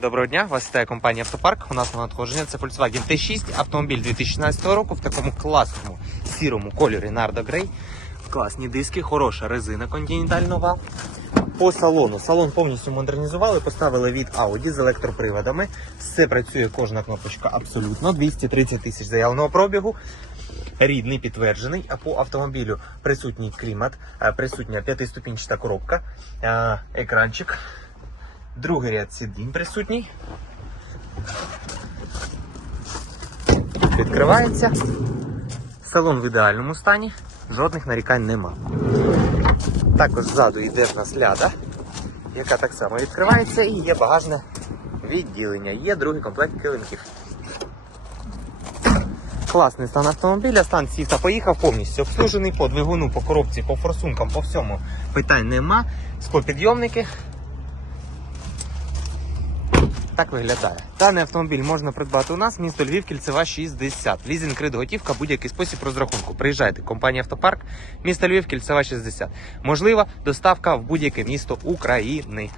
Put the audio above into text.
Доброго дня, вас вітає компанія Автопарк. У нас на надходження це Volkswagen T6, автомобіль 2016 року в такому класному сірому кольорі Nardo Grey. Класні диски, хороша резина нова. По салону. Салон повністю модернізували, поставили від Audi з електроприводами. Все працює, кожна кнопочка абсолютно. 230 тисяч заявленого пробігу. Рідний підтверджений, а по автомобілю присутній клімат, е, присутня п'ятиступінчата коробка, е, екранчик, другий ряд сидінь присутній. Відкривається. Салон в ідеальному стані, жодних нарікань нема. Також ззаду йде в нас ляда, яка так само відкривається, і є багажне відділення. Є другий комплект килимків. Класний стан автомобіля, стан сів поїхав повністю обслужений по двигуну, по коробці, по форсункам, по всьому питань нема. Склопідйомники. Так виглядає. Даний автомобіль можна придбати у нас, місто Львів, кільцева 60. Лізінг, крит, готівка, будь-який спосіб розрахунку. Приїжджайте, компанія Автопарк, місто Львів, кільцева 60. Можлива доставка в будь-яке місто України.